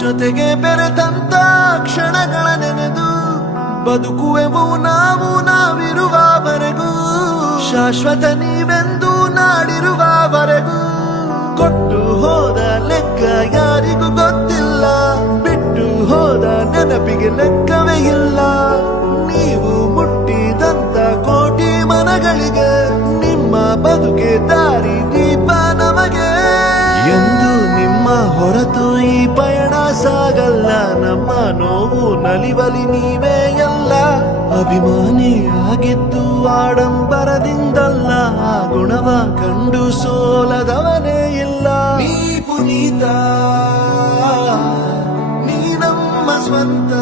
ಜೊತೆಗೆ ಬೆರೆತಂತ ಕ್ಷಣಗಳ ನೆನೆದು ಬದುಕುವೆವು ನಾವು ನಾವಿರುವವರೆಗೂ. ಶಾಶ್ವತ ನೀವೆಂದು ನಾಡಿರುವವರೆಗೂ. ಕೊಟ್ಟು ಹೋದ ಲೆಕ್ಕ ಯಾರಿಗೂ ಗೊತ್ತಿಲ್ಲ, ಬಿಟ್ಟು ಹೋದ ನೆನಪಿಗೆ ಲೆಕ್ಕವೇ ಇಲ್ಲ. ನೀವು ಮುಟ್ಟಿದಂತ ಕೋಟಿ ಮನಗಳಿಗೆ ನಿಮ್ಮ ಬದುಕೆ ದಾರಿ ದೀಪ ನಮಗೆ. ಎಂದು ನಿಮ್ಮ ಹೊರತು ಈ ಪಯಣ ಸಾಗಲ್ಲ, ನಮ್ಮ ನೋವು ನಲಿವಲಿ ನೀವೇ ಎಲ್ಲ. ಅಭಿಮಾನಿಯಾಗಿದ್ದು ಆಡಂಬರದಿಂದಲ್ಲ, ಆ ಗುಣವ ಕಂಡು ಸೋಲದವನೇ ಇಲ್ಲ. ನೀ ಪುನೀತ, ನೀ ನಮ್ಮ ಸ್ವಂತ.